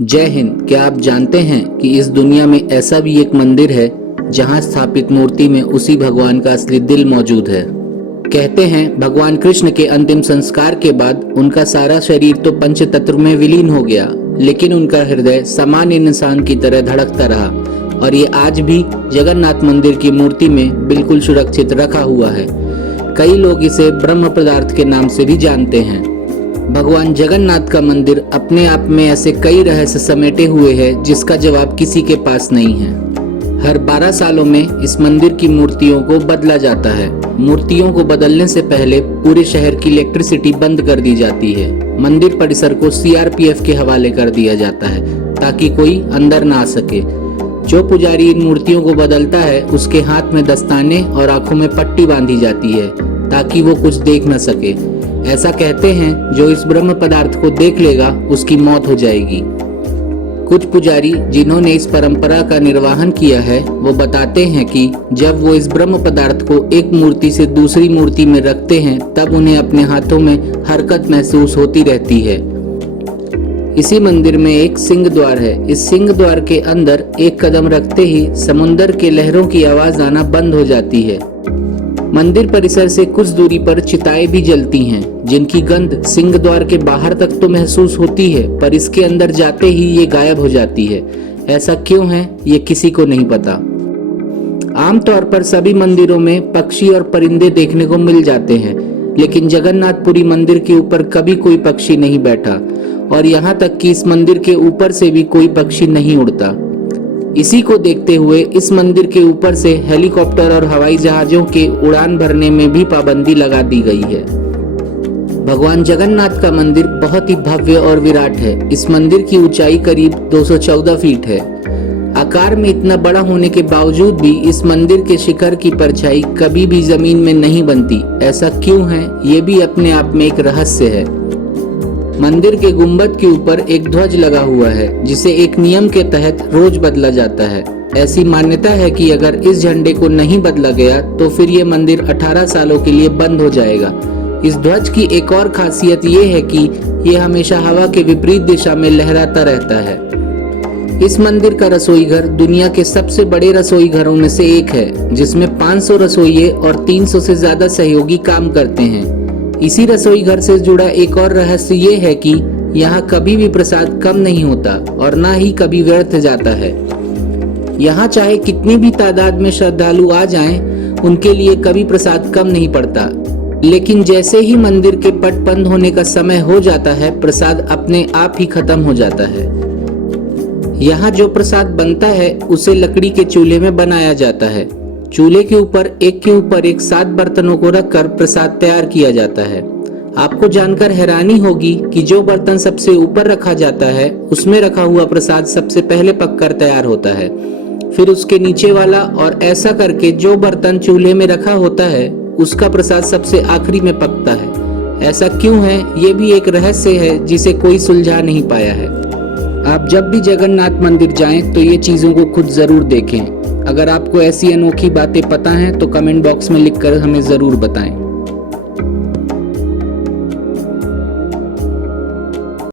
जय हिंद। क्या आप जानते हैं कि इस दुनिया में ऐसा भी एक मंदिर है जहां स्थापित मूर्ति में उसी भगवान का असली दिल मौजूद है। कहते हैं भगवान कृष्ण के अंतिम संस्कार के बाद उनका सारा शरीर तो पंच तत्व में विलीन हो गया, लेकिन उनका हृदय सामान्य इंसान की तरह धड़कता रहा और ये आज भी जगन्नाथ मंदिर की मूर्ति में बिल्कुल सुरक्षित रखा हुआ है। कई लोग इसे ब्रह्म पदार्थ के नाम से भी जानते हैं। भगवान जगन्नाथ का मंदिर अपने आप में ऐसे कई रहस्य समेटे हुए है जिसका जवाब किसी के पास नहीं है। हर 12 सालों में इस मंदिर की मूर्तियों को बदला जाता है। मूर्तियों को बदलने से पहले पूरे शहर की इलेक्ट्रिसिटी बंद कर दी जाती है। मंदिर परिसर को CRPF के हवाले कर दिया जाता है ताकि कोई अंदर ना आ सके। जो पुजारी इन मूर्तियों को बदलता है उसके हाथ में दस्ताने और आंखों में पट्टी बांधी जाती है ताकि वो कुछ देख न सके। ऐसा कहते हैं जो इस ब्रह्म पदार्थ को देख लेगा उसकी मौत हो जाएगी। कुछ पुजारी जिन्होंने इस परंपरा का निर्वहन किया है वो बताते हैं कि जब वो इस ब्रह्म पदार्थ को एक मूर्ति से दूसरी मूर्ति में रखते हैं तब उन्हें अपने हाथों में हरकत महसूस होती रहती है। इसी मंदिर में एक सिंह द्वार है। इस सिंह द्वार के अंदर एक कदम रखते ही समुंदर के लहरों की आवाज आना बंद हो जाती है। मंदिर परिसर से कुछ दूरी पर चिताएं भी जलती हैं जिनकी गंध सिंह द्वार के बाहर तक तो महसूस होती है पर इसके अंदर जाते ही ये गायब हो जाती है। ऐसा क्यों है ये किसी को नहीं पता। आमतौर पर सभी मंदिरों में पक्षी और परिंदे देखने को मिल जाते हैं, लेकिन जगन्नाथपुरी मंदिर के ऊपर कभी कोई पक्षी नहीं बैठा और यहाँ तक कि इस मंदिर के ऊपर से भी कोई पक्षी नहीं उड़ता। इसी को देखते हुए इस मंदिर के ऊपर से हेलीकॉप्टर और हवाई जहाजों के उड़ान भरने में भी पाबंदी लगा दी गई है। भगवान जगन्नाथ का मंदिर बहुत ही भव्य और विराट है। इस मंदिर की ऊंचाई करीब 214 फीट है। आकार में इतना बड़ा होने के बावजूद भी इस मंदिर के शिखर की परछाई कभी भी जमीन में नहीं बनती। ऐसा क्यों है ये भी अपने आप में एक रहस्य है। मंदिर के गुंबद के ऊपर एक ध्वज लगा हुआ है जिसे एक नियम के तहत रोज बदला जाता है। ऐसी मान्यता है कि अगर इस झंडे को नहीं बदला गया तो फिर ये मंदिर 18 सालों के लिए बंद हो जाएगा। इस ध्वज की एक और खासियत ये है कि ये हमेशा हवा के विपरीत दिशा में लहराता रहता है। इस मंदिर का रसोई घर दुनिया के सबसे बड़े रसोई घरों में से एक है जिसमें 500 रसोइये और 300 से ज्यादा सहयोगी काम करते हैं। इसी रसोई घर से जुड़ा एक और रहस्य ये है कि यहाँ कभी भी प्रसाद कम नहीं होता और ना ही कभी व्यर्थ जाता है। यहाँ चाहे कितनी भी तादाद में श्रद्धालु आ जाएं, उनके लिए कभी प्रसाद कम नहीं पड़ता। लेकिन जैसे ही मंदिर के पट बंद होने का समय हो जाता है प्रसाद अपने आप ही खत्म हो जाता है। यहाँ जो प्रसाद बनता है उसे लकड़ी के चूल्हे में बनाया जाता है। चूल्हे के ऊपर एक 7 बर्तनों को रखकर प्रसाद तैयार किया जाता है। आपको जानकर हैरानी होगी कि जो बर्तन सबसे ऊपर रखा जाता है उसमें रखा हुआ प्रसाद सबसे पहले पककर तैयार होता है, फिर उसके नीचे वाला और ऐसा करके जो बर्तन चूल्हे में रखा होता है उसका प्रसाद सबसे आखिरी में पकता है। ऐसा क्यों है ये भी एक रहस्य है जिसे कोई सुलझा नहीं पाया है। आप जब भी जगन्नाथ मंदिर जाएं तो ये चीजों को खुद जरूर देखें। अगर आपको ऐसी अनोखी बातें पता हैं तो कमेंट बॉक्स में लिखकर हमें जरूर बताएं।